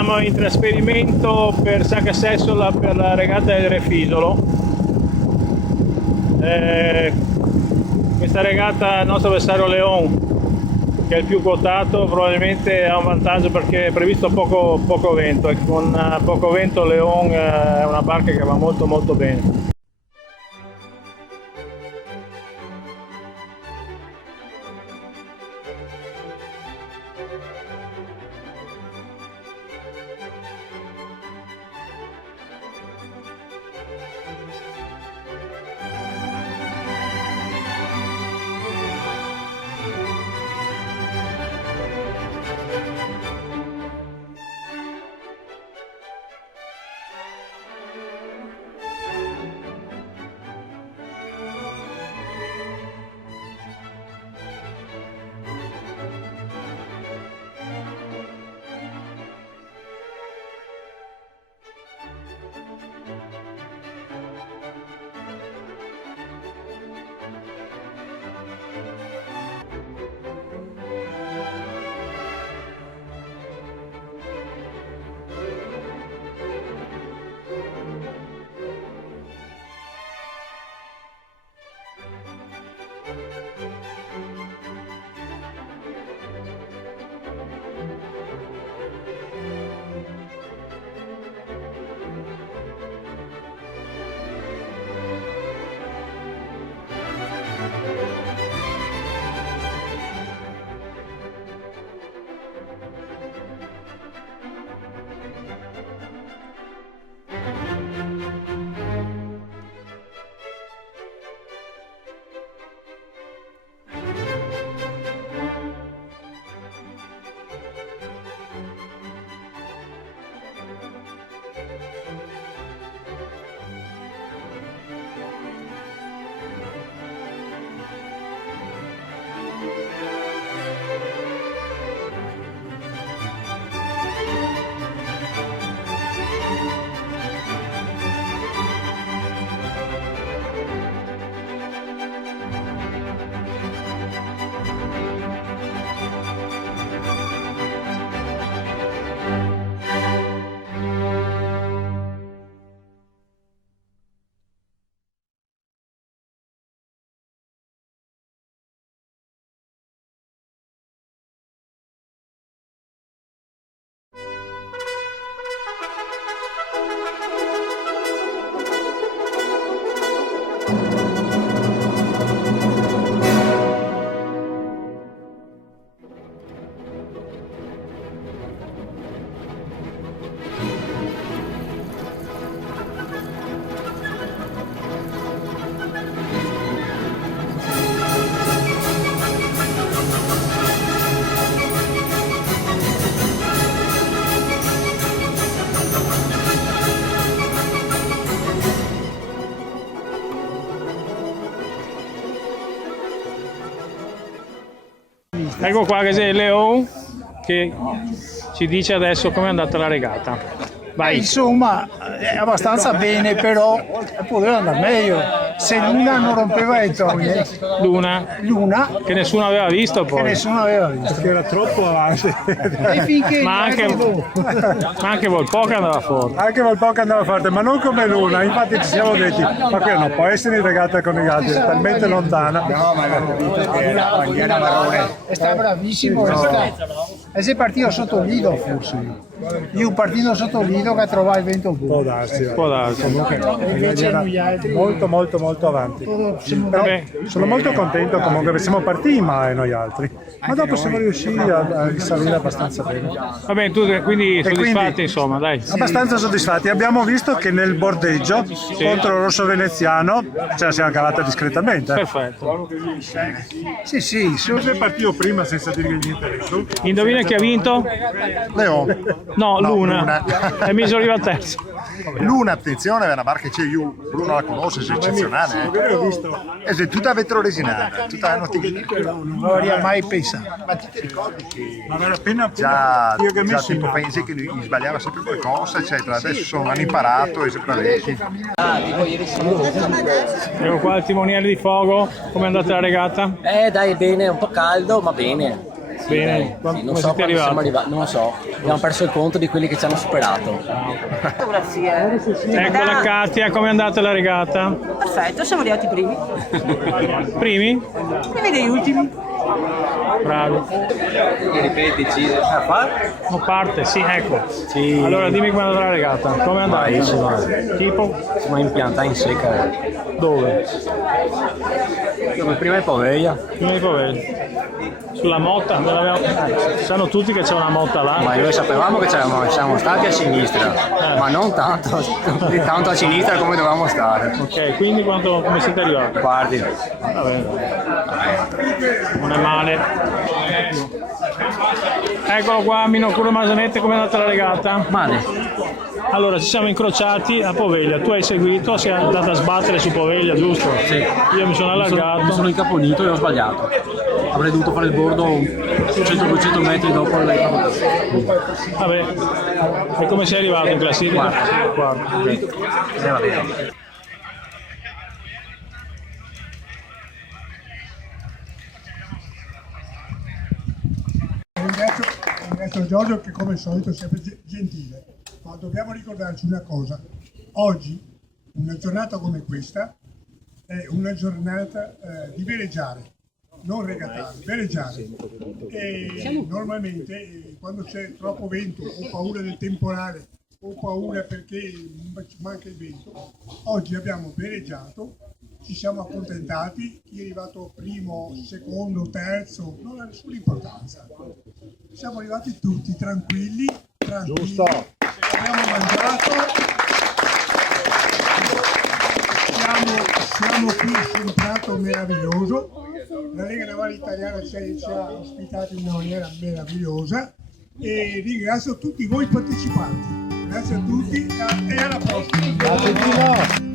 Siamo in trasferimento per Sacca Sessola per la regata del Refisolo. Questa regata, il nostro avversario Leon, che è il più quotato, probabilmente ha un vantaggio perché è previsto poco vento, e con poco vento Leon è una barca che va molto bene. Ecco qua che c'è Leon che ci dice adesso come è andata la regata. Vai. Insomma, è abbastanza bene, però poteva andare meglio. Se Luna non rompeva le togne. Luna che nessuno aveva visto poi. Che nessuno aveva visto. Perché era troppo avanti. E finché ma anche Volpoca andava forte. Anche Volpoca andava forte, ma non come Luna. Infatti ci siamo detti, ma qui non può essere in regata con i gatti, è talmente lontana. No, ma l'ho capito che era bandiera marrone. Sta bravissimo. E se partito sotto il lido forse. Io partito sotto il lido che trovava il vento buono. Può darsi. Invece noi altri molto avanti. Però sono molto contento comunque che siamo partiti male noi altri, ma dopo siamo riusciti a risalire abbastanza bene. Va bene, tu quindi soddisfatti, insomma, dai. Abbastanza soddisfatti. Abbiamo visto che nel bordeggio contro il Rosso Veneziano ce la siamo cavata discretamente. Perfetto. Sì, Sono partito prima senza dire niente. Indovina chi ha vinto? Leon. No, Luna. E mi sono arrivato a terzo. Luna, attenzione, è una barca che io, Bruno la conosce, è eccezionale. È tutta vetroresinata, tutta nottiglia. non avrei mai pensato. Ma ti ricordi che Ma vale la pena già io che messo tempo fa che lui sbagliava sempre qualcosa, eccetera. Adesso hanno imparato e sempre adesso. Ecco qua il timoniere di Fogo, come è andata la regata? Dai, bene, un po' caldo, ma bene. Bene, Sì, non come so siete quando siamo arrivati? arrivati, non lo so, abbiamo perso il conto di quelli che ci hanno superato. Ecco la Katia, come è andata la regata? Perfetto, siamo arrivati primi. Primi? Primi degli ultimi. Bravi. Ripetici. Non parte, sì, ecco. Allora dimmi come è andata la regata. Come è andata? Tipo? Siamo impiantati in secca. Dove? Come prima in Poveglia. Prima di Poveglia. Sulla motta? Sanno tutti che c'è una motta là. Ma noi sapevamo che siamo stati a sinistra, ma non tanto a sinistra come dovevamo stare. Ok, quindi come siete arrivati? Guardi, Va bene. Non è male. Eccolo qua, Minocuro Masanette, come è andata la regata? male. Allora, ci siamo incrociati a Poveglia, tu hai seguito, sei andato a sbattere su Poveglia, giusto? Sì. Io mi sono allargato. Mi sono incaponito e ho sbagliato. Avrei dovuto fare il bordo 100-200 metri dopo Vabbè, e come sei arrivato in classifica? Quarto. Ok. va bene. Ringrazio Giorgio che come al solito è sempre gentile, ma dobbiamo ricordarci una cosa: oggi, una giornata come questa, è una giornata di veleggiare, non regattare, veleggiare. E normalmente quando c'è troppo vento o paura del temporale o paura perché manca il vento, oggi abbiamo veleggiato, ci siamo accontentati, chi è arrivato primo, secondo, terzo, non ha nessuna importanza. Siamo arrivati tutti tranquilli, Giusto. abbiamo mangiato, siamo qui su un prato meraviglioso, la Lega Navale Italiana ci ha ospitati in una maniera meravigliosa e ringrazio tutti voi partecipanti. Grazie a tutti e alla prossima. Grazie Gino.